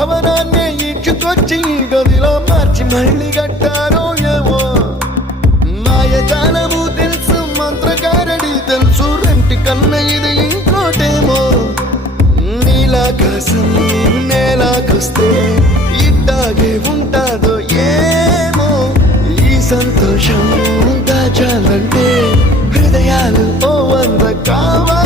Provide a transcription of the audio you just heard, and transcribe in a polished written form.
భవనాన్ని ఈడ్చుకొచ్చి గదిలో మార్చి మళ్ళీ కట్టారో ఏమో మాయజాలము తెలుసు మంత్రకారడి తెలుసు రెంటి కన్న ఇది ఇంకోటేమో నీలాకాశం నేలాకొస్తే ఇట్టాగే ఉంటాదో ఏమో ఈ సంతోషం దాచాలంటే హృదయాలు ఓ వంద కావాలి